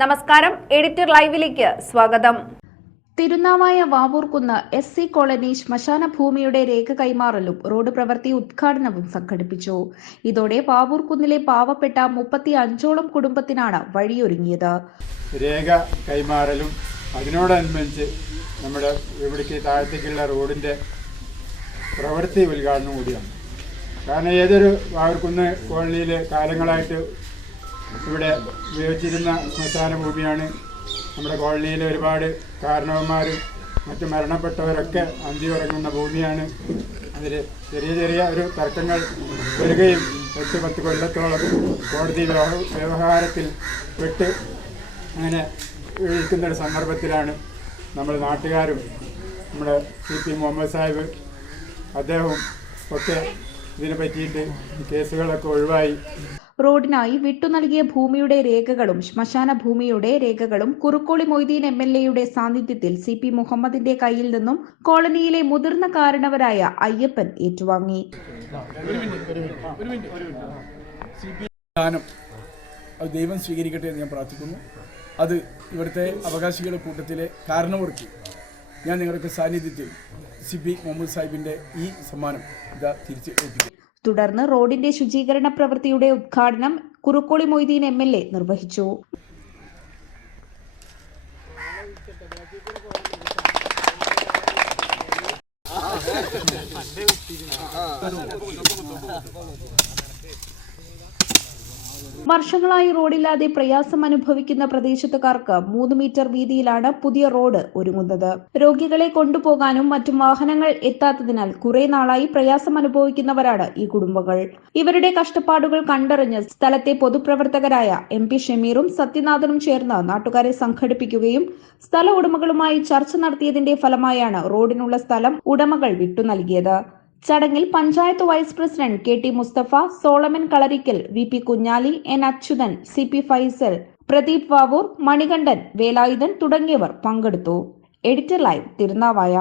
നമസ്കാരം. എഡിറ്റർ ലൈവിലേക്ക് സ്വാഗതം. Thirunavaya Vavoorkunnu S C colony ശ്മശാന ഭൂമിയുടെ രേഖ കൈമാറലും റോഡ് പ്രവൃത്തി ഉദ്ഘാടനവും സംഘടിപ്പിച്ചു. ഇതോടെ വാവൂർകുന്നിലെ പാവപ്പെട്ട മുപ്പത്തി അഞ്ചോളം കുടുംബത്തിനാണ് വഴിയൊരുങ്ങിയത്. രേഖ കൈമാറലും അതിനോടനുബന്ധിച്ച് നമ്മുടെ ഇവിടേക്ക് താഴത്തേക്കുള്ള റോഡിന്റെ പ്രവൃത്തി ഉദ്ഘാടനം കൂടിയാണ്. കാരണം ഏതൊരു വാവൂർക്കുന്ന് കോളനിയിലെ കാലങ്ങളായിട്ട് ഇവിടെ ഉപയോഗിച്ചിരുന്ന ശ്മശാന ഭൂമിയാണ്. നമ്മുടെ കോളനിയിലെ ഒരുപാട് കാരണവന്മാരും മറ്റു മരണപ്പെട്ടവരൊക്കെ അന്തി ഉറങ്ങുന്ന ഭൂമിയാണ്. അതിൽ ചെറിയ ചെറിയ ഒരു തർക്കങ്ങൾ വരികയും എട്ട് പത്ത് കൊല്ലത്തോളം കോടതി വ്യവ- വ്യവഹാരത്തിൽ പെട്ട് അങ്ങനെ ഇരിക്കുന്ന ഒരു സന്ദർഭത്തിലാണ് നമ്മൾ നാട്ടുകാരും നമ്മുടെ സി പി മുഹമ്മദ് സാഹിബ് അദ്ദേഹവും ഒക്കെ ഇതിനെ പറ്റിയിട്ട് കേസുകളൊക്കെ ഒഴിവായി. റോഡിനായി വിട്ടു നൽകിയ ഭൂമിയുടെ രേഖകളും ശ്മശാന ഭൂമിയുടെ രേഖകളും കുറുക്കോളി മൊയ്തീൻ എം എൽ എയുടെ സാന്നിധ്യത്തിൽ സി പി മുഹമ്മദിന്റെ കയ്യിൽ നിന്നും കോളനിയിലെ മുതിർന്ന കാരണവരായ അയ്യപ്പൻ ഏറ്റുവാങ്ങി. അത് ദൈവം സ്വീകരിക്കട്ടെ എന്ന് ഞാൻ പ്രാർത്ഥിക്കുന്നു. അത് ഇവിടുത്തെ അവകാശികളുടെ കൂട്ടത്തിലെ കാരണവർക്ക് ഞാൻ നിങ്ങളുടെ സാന്നിധ്യത്തിൽ സി പി മുഹമ്മദ് സാഹിബിന്റെ ഈ സമ്മാനം ഇതാ തിരിച്ച് ഏൽപ്പിക്കും തുടർന്ന് റോഡിന്റെ ശുചീകരണ പ്രവൃത്തിയുടെ ഉദ്ഘാടനം Kurukkoli Moideen M L A നിർവഹിച്ചു. വർഷങ്ങളായി റോഡില്ലാതെ പ്രയാസം അനുഭവിക്കുന്ന പ്രദേശത്തുകാർക്ക് മൂന്ന് മീറ്റർ വീതിയിലാണ് പുതിയ റോഡ് ഒരുങ്ങുന്നത്. രോഗികളെ കൊണ്ടുപോകാനും മറ്റും വാഹനങ്ങൾ എത്താത്തതിനാൽ കുറെ നാളായി പ്രയാസം അനുഭവിക്കുന്നവരാണ് ഈ കുടുംബങ്ങൾ. ഇവരുടെ കഷ്ടപ്പാടുകൾ കണ്ടറിഞ്ഞ് സ്ഥലത്തെ പൊതുപ്രവർത്തകരായ എം പി ഷമീറും സത്യനാഥനും ചേർന്ന് നാട്ടുകാരെ സംഘടിപ്പിക്കുകയും സ്ഥല ഉടമകളുമായി ചർച്ച നടത്തിയതിന്റെ ഫലമായാണ് റോഡിനുള്ള സ്ഥലം ഉടമകൾ വിട്ടു നൽകിയത്. ചടങ്ങിൽ panchayat vice president K T Musthafa Solomon Kalarikkal V P Kunhali N Achuthan C P Faisal Pradeep Vavoor Manikandan Velayudhan തുടങ്ങിയവർ പങ്കെടുത്തു. Editor live Thirunavaya.